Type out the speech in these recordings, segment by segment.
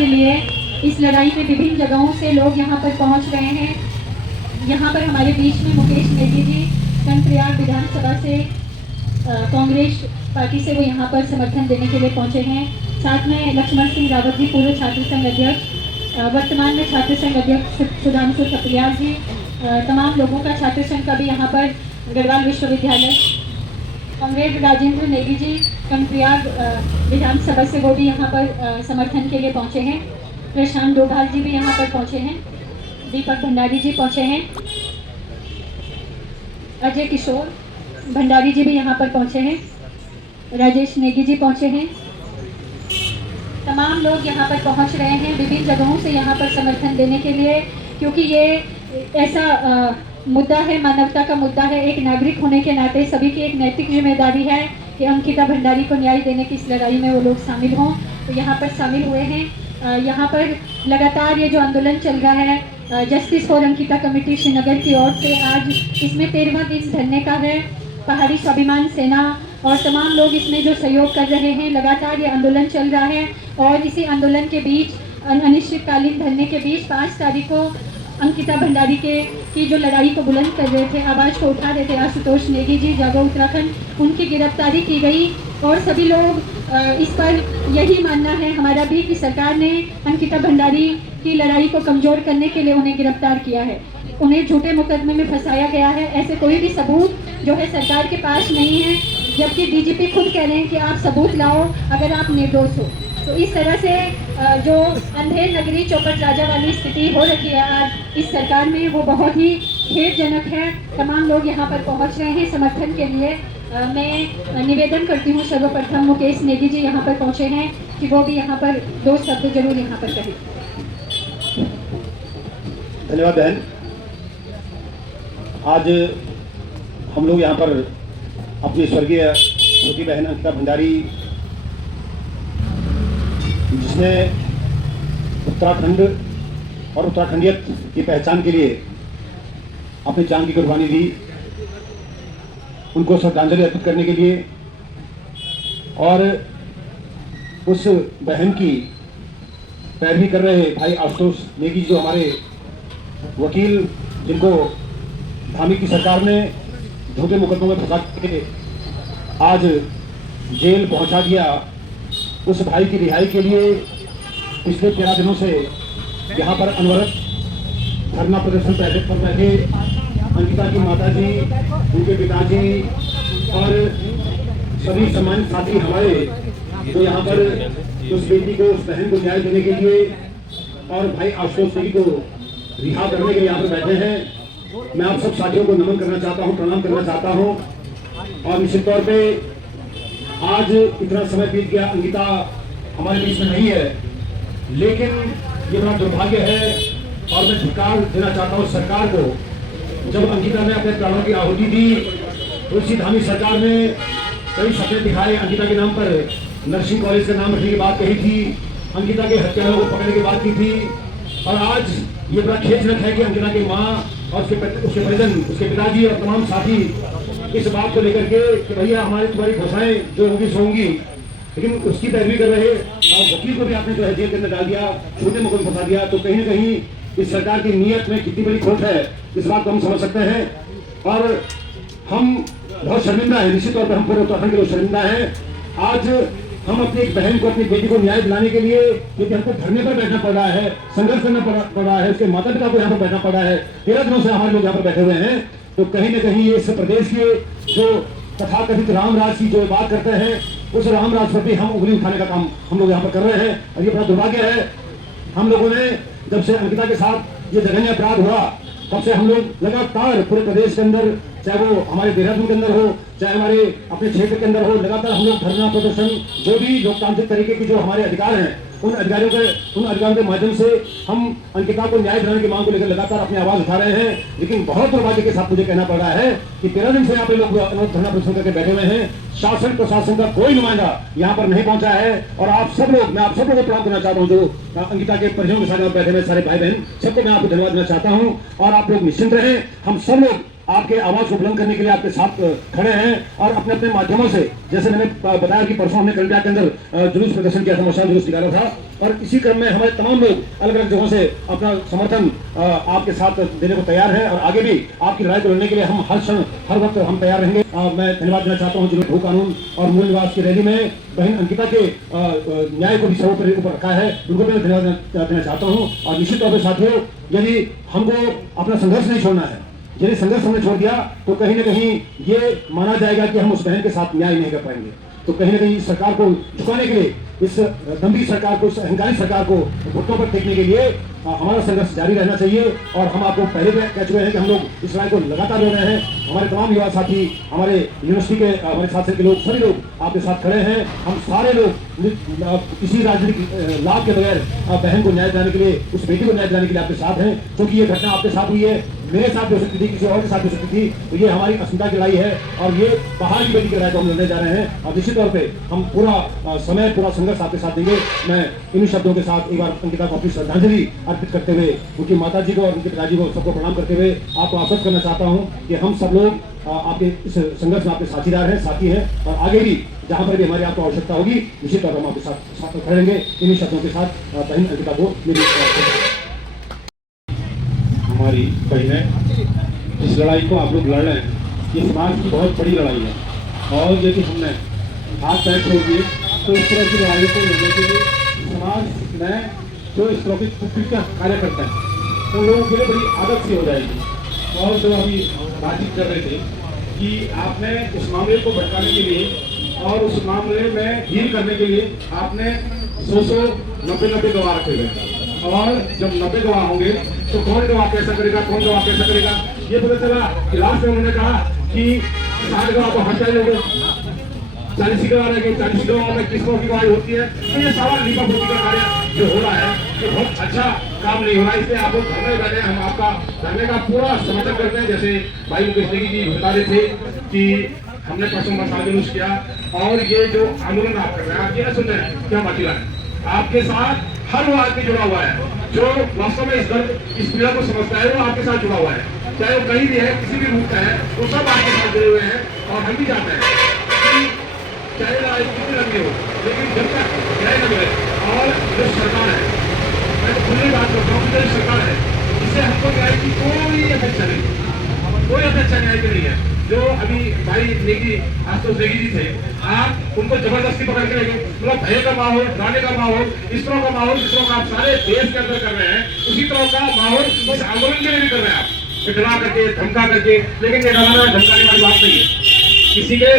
के लिए इस लड़ाई में विभिन्न जगहों से लोग यहाँ पर पहुँच रहे हैं। यहाँ पर हमारे बीच में मुकेश नेगी जी कर्णप्रयाग विधानसभा से कांग्रेस पार्टी से वो यहाँ पर समर्थन देने के लिए पहुँचे हैं। साथ में लक्ष्मण सिंह रावत जी पूर्व छात्र संघ अध्यक्ष, वर्तमान में छात्र संघ अध्यक्ष सुधांशु थपलियाल जी, तमाम लोगों का छात्र संघ का भी यहाँ पर गढ़वाल विश्वविद्यालय, कांग्रेस राजेंद्र नेगी जी कर्णप्रयाग विधानसभा से वो भी यहाँ पर समर्थन के लिए पहुँचे हैं। प्रशांत डोभाल जी भी यहाँ पर पहुँचे हैं, दीपक भंडारी जी पहुँचे हैं, अजय किशोर भंडारी जी भी यहाँ पर पहुँचे हैं, राजेश नेगी जी पहुँचे हैं। तमाम लोग यहाँ पर पहुँच रहे हैं विभिन्न जगहों से यहाँ पर समर्थन देने के लिए, क्योंकि ये ऐसा मुद्दा है, मानवता का मुद्दा है। एक नागरिक होने के नाते सभी की एक नैतिक जिम्मेदारी है कि अंकिता भंडारी को न्याय देने की इस लड़ाई में वो लोग शामिल हों। तो यहाँ पर शामिल हुए हैं। यहाँ पर लगातार ये जो आंदोलन चल रहा है justice for Ankita committee Srinagar की ओर से, आज इसमें 13वां दिन धरने का है। पहाड़ी स्वाभिमान सेना और तमाम लोग इसमें जो सहयोग कर रहे हैं, लगातार ये आंदोलन चल रहा है। और इसी आंदोलन के बीच, अनिश्चितकालीन धरने के बीच 5 तारीख को अंकिता भंडारी की जो लड़ाई को बुलंद कर रहे थे, आवाज़ को उठा रहे थे आशुतोष नेगी जी जागो उत्तराखंड, उनकी गिरफ्तारी की गई। और सभी लोग इस पर यही मानना है हमारा भी कि सरकार ने अंकिता भंडारी की लड़ाई को कमज़ोर करने के लिए उन्हें गिरफ्तार किया है, उन्हें झूठे मुकदमे में फंसाया गया है। ऐसे कोई भी सबूत जो है सरकार के पास नहीं है, जबकि डीजीपी खुद कह रहे हैं कि आप सबूत लाओ अगर आप निर्दोष हो। तो इस तरह से जो अंधेर नगरी चौपट राजा वाली स्थिति हो रखी है आज इस सरकार में, वो बहुत ही खेदजनक है। तमाम लोग यहाँ पर पहुँच रहे हैं समर्थन के लिए। मैं निवेदन करती हूँ सर्वप्रथम मुकेश नेगी जी यहाँ पर पहुँचे हैं कि वो भी यहाँ पर 2 शब्द जरूर यहाँ पर कहें। धन्यवाद बहन। आज हम लोग यहाँ पर अपनी स्वर्गीय छोटी बहन अंकिता भंडारी, जिसने उत्तराखंड और उत्तराखंडियत की पहचान के लिए अपनी जान की कुर्बानी दी, उनको श्रद्धांजलि अर्पित करने के लिए, और उस बहन की पैरवी कर रहे भाई आशुतोष नेगी जो हमारे वकील, जिनको धामी की सरकार ने झूठे मुकदमों में फंसा के आज जेल पहुंचा दिया, उस भाई की रिहाई के लिए पिछले 13 दिनों से यहाँ पर अनवरत धरना प्रदर्शन पर बैठे अंकिता की माताजी, उनके पिताजी और सभी सम्मानित साथी हमारे, जो यहाँ पर उस बेटी को, उस बहन को न्याय देने के लिए और भाई आशुतोष नेगी को रिहा करने के लिए यहाँ पर बैठे हैं। मैं आप सब साथियों को नमन करना चाहता हूँ, प्रणाम करना चाहता हूँ। और निश्चित तौर पे आज इतना समय बीत गया, अंकिता हमारे बीच में नहीं है, लेकिन ये बड़ा दुर्भाग्य है। और मैं धिक्कार देना चाहता हूँ सरकार को। जब अंकिता ने अपने प्राणों की आहुति दी तो इसी धामी सरकार ने कई सपने दिखाए, अंकिता के नाम पर नर्सिंग कॉलेज का नाम रखने की बात कही थी, अंकिता के हत्यारों को पकड़ने की बात की थी। और आज ये बड़ा खेदजनक है कि अंकिता की माँ और उसके परिजन, उसके पिताजी और तमाम साथी इस बात को लेकर के कि भैया हमारी तुम्हारी घोषणाएं जो होंगी सो होंगी, लेकिन उसकी पैरवी कर रहे और वकील को भी आपने जो है जेल के अंदर डाल दिया, छोटे मुकदमे फंसा दिया। तो कहीं ना कहीं इस सरकार की नीयत में कितनी बड़ी खोट है, इस बात को हम समझ सकते हैं। और हम बहुत शर्मिंदा है, निश्चित तौर पर हम पूरे उत्तराखंड के लोग शर्मिंदा हैं। आज हम अपनी एक बहन को, अपनी बेटी को न्याय दिलाने के लिए, क्योंकि हमको धरने पर बैठना पड़ रहा है, संघर्ष करना पड़ रहा है, उसके माता पिता को यहाँ पर बैठना पड़ रहा है, 13 दिनों से हमारे लोग यहाँ पर बैठे हुए हैं। तो कहीं ना कहीं इस प्रदेश के जो तथाकथित रामराज की जो बात करते हैं, उस रामराज पर भी हम उंगली उठाने का काम हम लोग यहाँ पर कर रहे हैं। और ये बड़ा दुर्भाग्य है। हम लोगों ने जब से अंकिता के साथ ये जघन्य अपराध हुआ, तब से हम लोग लगातार पूरे प्रदेश के अंदर, चाहे वो हमारे देहरादून के अंदर हो, चाहे हमारे अपने क्षेत्र के अंदर हो, लगातार हम लोग धरना प्रदर्शन, जो भी लोकतांत्रिक तरीके की जो हमारे अधिकार हैं, उन अधिकारियों के माध्यम से हम अंकिता को न्याय दिलाने की मांग को लेकर लगातार अपनी आवाज उठा रहे हैं। लेकिन बहुत दुर्भाग्य के साथ मुझे कहना पड़ रहा है कि 13 दिन से यहाँ पे लोग धरना प्रदर्शन करके बैठे हुए हैं, शासन प्रशासन का कोई नुमाइंदा यहाँ पर नहीं पहुंचा है। और आप सब लोग, मैं आप सब लोगों को प्रणाम करना चाहता हूँ, जो अंकिता के परिजनों के साथ बैठे हुए सारे भाई बहन, सबको मैं आपको धन्यवाद देना चाहता हूँ। और आप लोग निश्चिंत रहें, हम सब लोग आपके आवाज को बुलंद करने के लिए आपके साथ खड़े हैं और अपने अपने माध्यमों से, जैसे मैंने बताया कि परसों हमने कलबिया के अंदर जुलूस प्रदर्शन किया था, मशाल जुलूस निकाला था, और इसी क्रम में हमारे तमाम लोग अलग अलग जगहों से अपना समर्थन आपके साथ देने को तैयार है, और आगे भी आपकी लड़ाई को लड़ने के लिए हम हर क्षण हर वक्त हम तैयार रहेंगे। मैं धन्यवाद देना चाहता हूँ जिन्होंने भू कानून और मूल निवास की रैली में बहन अंकिता के न्याय को भी सर्वोपरि ऊपर रखा है, उनको भी मैं धन्यवाद देना चाहता हूँ। और निश्चित तौर पर साथियों, यदि हमको अपना संघर्ष नहीं छोड़ना है, यदि संघर्ष हमने छोड़ दिया तो कहीं ना कहीं ये माना जाएगा कि हम उस बहन के साथ न्याय नहीं कर पाएंगे। तो कहीं ना कहीं इस सरकार को झुकाने के लिए, इस दंभी सरकार को, इस अहंकारी सरकार को घुटनों पर टेकने के लिए हमारा संघर्ष जारी रहना चाहिए। और हम आपको पहले भी कह चुके हैं कि हम लोग इस लड़ाई को लगातार लड़ रहे हैं। हमारे तमाम युवा साथी, हमारे यूनिवर्सिटी के, हमारे साथ के लोग, सभी लोग आपके साथ खड़े हैं। हम सारे लोग किसी राजनीतिक लाभ के बगैर बहन को न्याय दिलाने के लिए, उस बेटी को न्याय दिलाने के लिए आपके साथ हैं। क्योंकि ये घटना आपके साथ हुई है, मेरे साथ भी हो सकती थी, किसी और के साथ भी हो सकती थी, तो ये हमारी अस्मिता की लड़ाई है और ये बाहर की बेटी की लड़ाई को हम लड़ने जा रहे हैं। और निश्चित तौर पे हम पूरा समय, पूरा संघर्ष आपके साथ देंगे। मैं इन्हीं शब्दों के साथ एक बार अंकिता को अपनी श्रद्धांजलि अर्पित करते हुए, उनकी माता जी को और उनके पिताजी को सबको प्रणाम करते हुए आपको आश्वस्त करना चाहता हूँ कि हम सब लोग आपके इस संघर्ष में आपके साथीदार हैं, साथी हैं, और आगे भी जहाँ पर भी हमारी आपको आवश्यकता होगी निश्चित तौर पर हम आपके साथ खड़े रहेंगे। इन्हीं शब्दों के साथ बहन अंकिता को मेरी हमारी बहनें, इस लड़ाई को आप लोग लड़ रहे हैं, ये समाज की बहुत बड़ी लड़ाई है। और यदि हमने हाथ पैर छोड़ दिए तो इस तरह की लड़ाई को लड़ने के लिए समाज में जो इस तरह की कुकृत्य का कार्य करता है उन लोगों के लिए बड़ी आदत सी हो जाएगी। और जो अभी बातचीत कर रहे थे कि आपने उस मामले को भटकाने के लिए और उस मामले में हील करने के लिए आपने 100-90 गवाह रखे गए, और जब 90 गवाह होंगे तो कौन गवाह कैसा करेगा, कौन गवाह कैसा करेगा, ये पता चला कि लास्ट में उन्होंने कहा कि 60 गवाह को हटा लोगे, 40 गवाह रहेंगे, 40 गवाह में किसको की गवाही होती है। तो ये सारा लीपापोती का कार्य जो हो रहा है ये बहुत अच्छा काम नहीं हो रहा है। इसलिए आप लोग धरने बैठे, हम आपका धरने का पूरा समर्थन करते हैं। जैसे भाई मुकेश नेगी जी बता रहे थे कि हमने परसों मसाल जुलूस किया, और ये जो आंदोलन आप कर रहे हैं, आप ये ना सुन रहे हैं क्या बातिला है, आपके साथ हर वो आदमी जुड़ा हुआ है जो वास्तव में इस दर्द, इस पीड़ा को समझता है, वो आपके साथ जुड़ा हुआ है, चाहे वो कहीं भी है, किसी भी रूप का है, वो सब आपके साथ जुड़े हुए हैं। और हम भी जानते हैं कि चाहे लड़ाई कितनी लंबी हो, लेकिन जब तक न्याय न मिले, और जो सरकार है, मैं तो खुली बात करता हूँ, जो सरकार है, इससे हमको न्याय की कोई अपेक्षा नहीं, कोई अपेक्षा न्याय की नहीं है। जो अभी भाई नेगी, आशुतोष नेगी जी थे, आप उनको जबरदस्ती पकड़ के लेंगे, मतलब भय का माहौल, डराने का माहौल, इस तरह का माहौल जिस तरह का आप सारे देश के अंदर कर रहे हैं, उसी तरह का माहौल इस आंदोलन के लिए भी कर रहे हैं आप, डरा करके, धमका करके। लेकिन ये डराना धमकाने वाली बात नहीं है, किसी के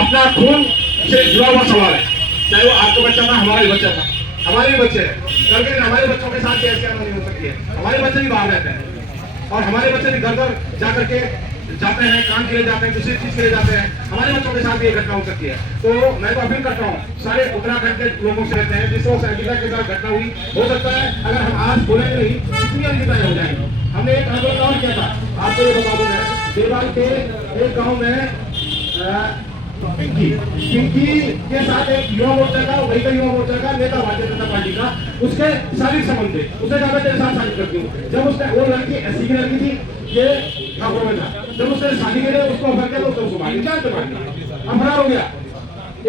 अपना खून से जुड़ा हुआ सवाल है, चाहे वो आपका बच्चा था, हमारा भी बच्चा था, हमारे भी बच्चे हैं, कल के हमारे बच्चों के साथ कैसे नहीं हो सकती है। हमारे बच्चे भी बाहर रहते हैं, और हमारे बच्चे भी घर घर जा करके जाते हैं, काम के लिए जाते हैं, दूसरी चीज के लिए जाते हैं, हमारे बच्चों के साथ ये घटना हो सकती है। तो मैं तो अपील करता हूँ सारे उत्तराखंड के लोगों से रहते हैं, जिस वक्त अंकिता के साथ घटना हुई, हो सकता है अगर हम आज बोलेंगे नहीं, कितनी अंकिताएं हो जाएंगी। हमने एक आंदोलन और किया था, आपको ये बता दूं, मैं देवाल के एक गाँव में पिंकी के साथ एक युवा मोर्चा का, वही का युवा मोर्चा का नेता, भारतीय जनता पार्टी का, उसके शारीरिक संबंध थे, उसने कहा मैं तेरे साथ शादी करती हूँ। जब उसने, वो लड़की एससी की लड़की थी, ये ठाकुर में था, जब उसने शादी के लिए उसको ऑफर किया तो उसको मार दिया, अब फरार हो गया।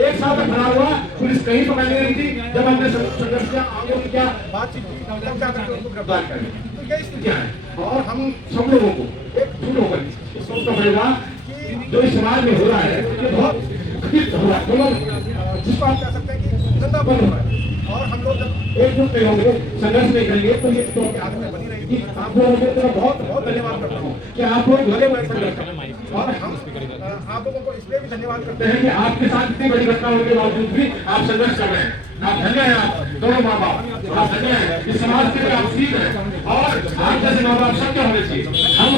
1 साल तक फरार हुआ, पुलिस कहीं पकड़ने नहीं थी। जब हमने संघर्ष किया, आगे क्या बातचीत गिरफ्तार कर लिया, तो क्या स्थिति है। और हम सब लोगों को एकजुट होकर सोचना पड़ेगा कि जो इस समाज में हो रहा है ये बहुत घटित हो रहा है, जिसको आप कह सकते हैं कि धंधा बंद हो रहा है। और हम लोग जब एकजुट नहीं होंगे, संघर्ष नहीं करेंगे, तो ये तो आदतें बनी रहेगी। आप लोगों को तो बहुत बहुत धन्यवाद करता हूँ कि आप लोग लगे हुए संघर्ष कर रहे हैं, और हम आप लोगों को इसलिए भी धन्यवाद करते हैं कि आपके साथ इतनी बड़ी घटना होने के बावजूद भी आप संघर्ष कर रहे हैं। आप धन्य हैं, आप दोनों माँ बाप, आप धन्य हैं, इस समाज के लिए आप सीख हैं, और आप जैसे माँ बाप सबके होने चाहिए। हम,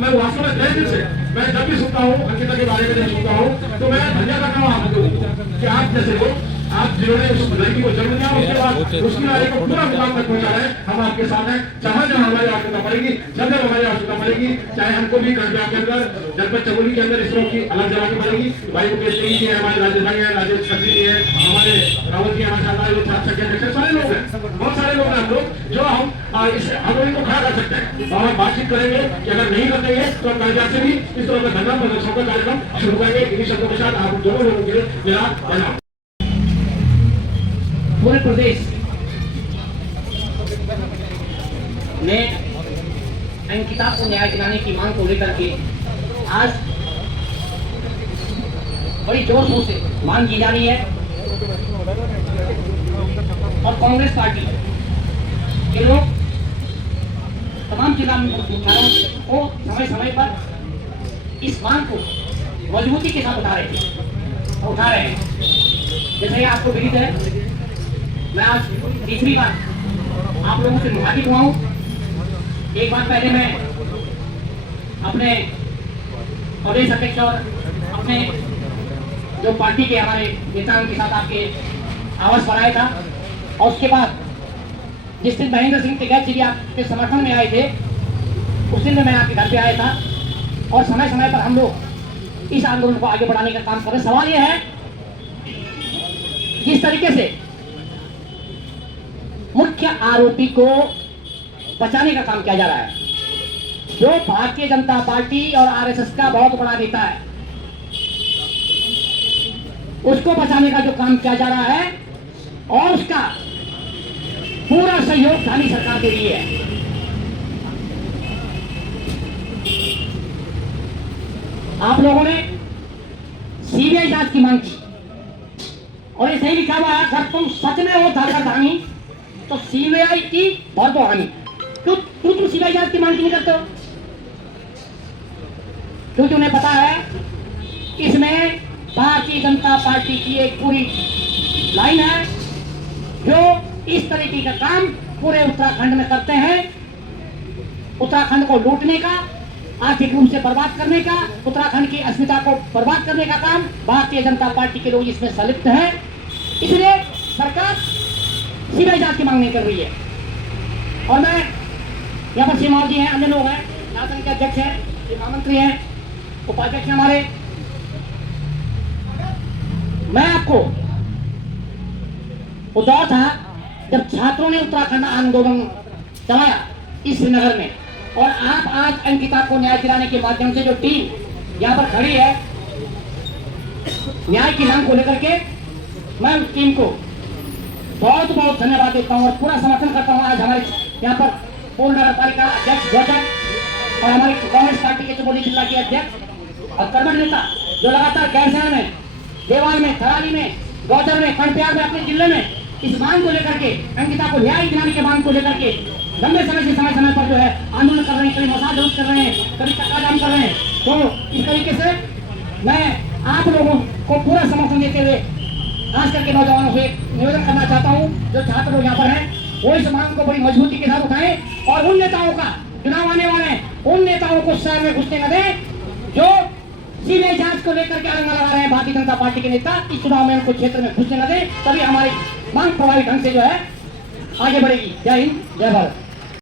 मैं वास्तव में तहे दिल से, मैं जब भी सुनता हूँ अंकिता के बारे में जब सुनता हूँ, तो मैं धन्य करता हूँ आप लोगों को कि आप जैसे लोग, आप जिन्होंने उस लड़की को जन्म दिया, उसके बाद उसकी लड़ाई को पूरा मुकाम तक पहुंचा रहे हैं। हम आपके साथ हैं, जहां जहां हमारी आवश्यकता पड़ेगी, जब जब हमारी आवश्यकता पड़ेगी, चाहे हमको भी कलबिया के अंदर, जनपद चमोली के अंदर इस तरह की अलग जगह की पड़ेगी। भाई मुकेश नेगी जी है, हमारे राजेश भाई है, राजेश खत्री जी है, हमारे रावत जी, हमारे साथ छात्र संघ के सारे लोग हैं, बहुत सारे लोग हैं हम लोग, जो हम इस आंदोलन को खड़ा कर सकते हैं। और हम बातचीत करेंगे कि अगर नहीं कर देंगे तो हम कल से भी इस तरह का धरना प्रदर्शन का कार्यक्रम शुरू करेंगे। इन्हीं शब्दों के साथ आप दोनों लोगों के लिए मेरा धन्यवाद। पूरे प्रदेश में अंकिता को न्याय दिलाने की मांग को लेकर के आज बड़ी जोर शोर से मांग की जा रही है और कांग्रेस पार्टी के लोग तमाम जिला मुख्यालयों को समय समय पर इस मांग को मजबूती के साथ उठा रहे हैं। जैसे आपको विदित है, मैं आज तीसरी बार आप लोगों से मुखातिब हुआ हूँ। एक बार पहले मैं अपने प्रदेश अध्यक्ष और अपने जो पार्टी के हमारे नेता उनके साथ आपके आवास पर आया था, और उसके बाद जिस दिन महेंद्र सिंह टिकैत जी आपके समर्थन में आए थे उस दिन मैं आपके घर पे आया था, और समय समय पर हम लोग इस आंदोलन को आगे बढ़ाने का काम कर रहे हैं। सवाल यह है, जिस तरीके से मुख्य आरोपी को बचाने का काम किया जा रहा है, जो भारतीय जनता पार्टी और आरएसएस का बहुत बड़ा नेता है, उसको बचाने का जो काम किया जा रहा है और उसका पूरा सहयोग स्थानीय सरकार दे रही है। आप लोगों ने सीबीआई जांच की मांग की और ये सही लिखा हुआ है, अगर तुम सच में हो धानी तो सीबीआई की भर दो हानि। तुम सीबीआई जांच की मांग नहीं करते हो क्योंकि उन्हें पता है इसमें भारतीय जनता पार्टी की एक पूरी लाइन है जो इस तरीके का काम पूरे उत्तराखंड में करते हैं। उत्तराखंड को लूटने का, आर्थिक रूप से बर्बाद करने का, उत्तराखंड की अस्मिता को बर्बाद करने का काम भारतीय जनता पार्टी के लोग इसमें संलिप्त हैं। इसलिए सरकार सीबीआई जांच की मांग नहीं कर रही है। और मैं यहाँ पर सीमाओं जी हैं, अन्य लोग हैं, शासन के अध्यक्ष हैं, महामंत्री हैं, उपाध्यक्ष हमारे, मैं आपको वो दौर था जब छात्रों ने उत्तराखंड आंदोलन चलाया इस श्रीनगर में, और आप आज अंकिता को न्याय दिलाने के माध्यम से जो टीम यहाँ पर खड़ी है न्याय की मांग को लेकर के, मैं उस टीम को बहुत बहुत धन्यवाद देता हूँ और पूरा समर्थन करता हूँ। आज हमारे यहाँ पर पूर्ण नगर पालिका अध्यक्ष गौचर और हमारी कांग्रेस पार्टी के चमोली जिला के अध्यक्ष और कर्मठ नेता जो लगातार गैरसैंण में, देवाल में, थराली में, गौचर में, खंडप्यार में, अपने जिले में इस मांग को लेकर के, अंकिता को न्याय दिलाने की मांग को लेकर के लंबे समय पर जो है आंदोलन कर रहे हैं, कभी मसाज कर रहे हैं, कभी चक्का जाम कर रहे हैं। तो इस तरीके से मैं आप लोगों को पूरा समर्थन देते हुए खास करके नौजवानों से निवेदन करना चाहता हूँ, जो छात्र लोग यहाँ पर हैं वो इस मांग को बड़ी मजबूती के साथ उठाएं और उन नेताओं का, चुनाव आने वाले हैं उन नेताओं को शहर में घुसने न दें जो सीबीआई जांच को लेकर के आरंग लगा रहे हैं। भारतीय जनता पार्टी के नेता इस चुनाव में उनको क्षेत्र में घुसने न दें, तभी हमारी मांग प्रभावी ढंग से जो है आगे बढ़ेगी। जय हिंद, जय भारत।